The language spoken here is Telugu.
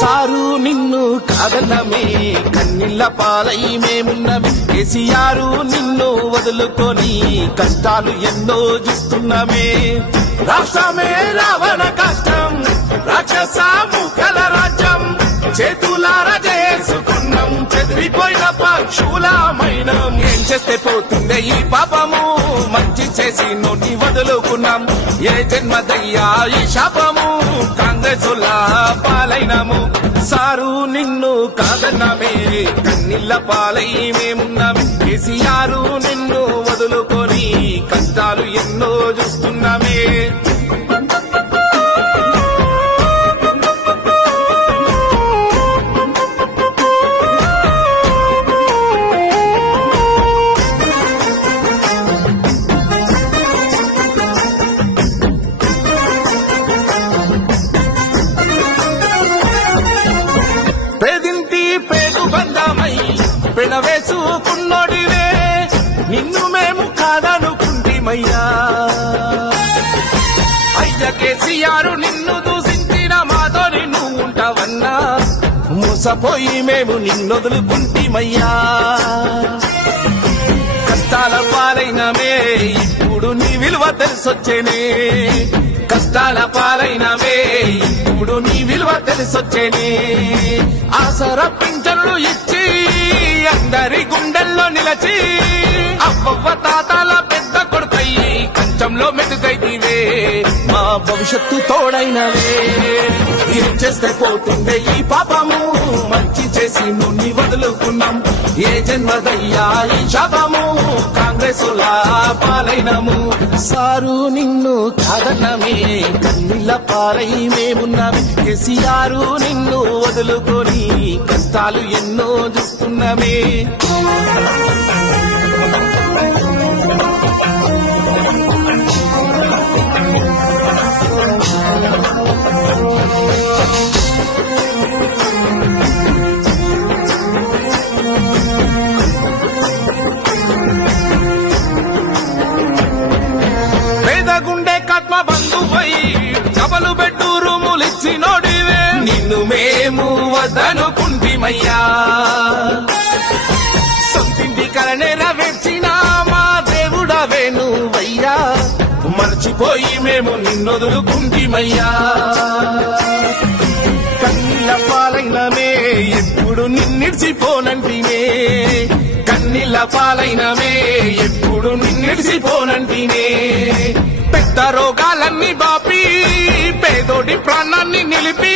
సారు నిన్ను కాదన్నమే కన్నీళ్ల పాలై మేమున్నవి. కేసీఆర్ నిన్ను వదులుకొని కష్టాలు ఎన్నో చూస్తున్నామే. రాష్ట్రమే రావణ కష్టం, రాక్షస ముఖల రాజ్యం చేతులార చేసుకున్నాం. చెదిరిపోయిన పక్షులమైనం. ఏం చేస్తే పోతుందే ఈ పాపము, మంచి చేసి నోటి వదులుకున్నాం. ఏ జన్మదయ్యా ఈ శాపము, కాంగ్రెస్ పాలైనము. సారు నిన్ను కాదన్నామే కన్నీళ్ల పాలై మేమున్నామే. కేసీఆర్ నిన్ను వదులుకొని కష్టాలు ఎన్నో చూస్తున్నామే. పెనవేసుకున్నోడివే నిన్ను మేము కాదనుకుంటిమయ్యా. అయ్య కేసీఆర్ నిన్ను దూషించిన మాతో నువ్వు ఉంటావన్నా, మోసపోయి మేము నిన్నొదులుకుంటిమయ్యా. కష్టాల పాలైనమే ఇప్పుడు నీ విలువ తెలిసొచ్చేనే. కష్టాల పాలైనవే ఇప్పుడు నీ విలువ తెలిసొచ్చేనే. ఆసర పింఛన్లు ఇచ్చి అందరి గుండెల్లో నిలచి అవ్వ తాతల పెద్ద కొడుకయ్యి కంచంలో మెతుకైతివే. మా భవిష్యత్తు తోడైనవే. ఏం చేస్తే పోతుండే ఈ పాపము, మంచి చేసి నువ్వు వదులుకున్నాం. ఏ జన్మదయ్యా ఈ శాపము, కాంగ్రెస్ పాలైనము. సారు నిన్ను కాదన్నమే కన్నీళ్ల పాలై మేమున్నామే. కేసీఆర్ నిన్ను వదులుకొని కష్టాలు ఎన్నో చూస్తున్నామే. పేదగుండే కట్మ బంధువై డబలు బెడ్డు రూములిచ్చినోడివే నిన్ను మేము వద్దనుకుంటిమయ్యా. సొంతింటి కల నెరవేర్చిన మా దేవుడవే నువ్వయ్యా. మర్చిపోయి మేము నిన్నొదులుకుంటిమయ్యా. కన్నీళ్ల పాలైనమే ఎప్పుడు నిన్నిడిచిపోనంటినే. కన్నీళ్ల పాలైనమే ఎప్పుడు నిన్నిడిచిపోనంటినే. పెద్ద రోగాలన్నీ బాపి పేదోడి ప్రాణాన్ని నిలిపి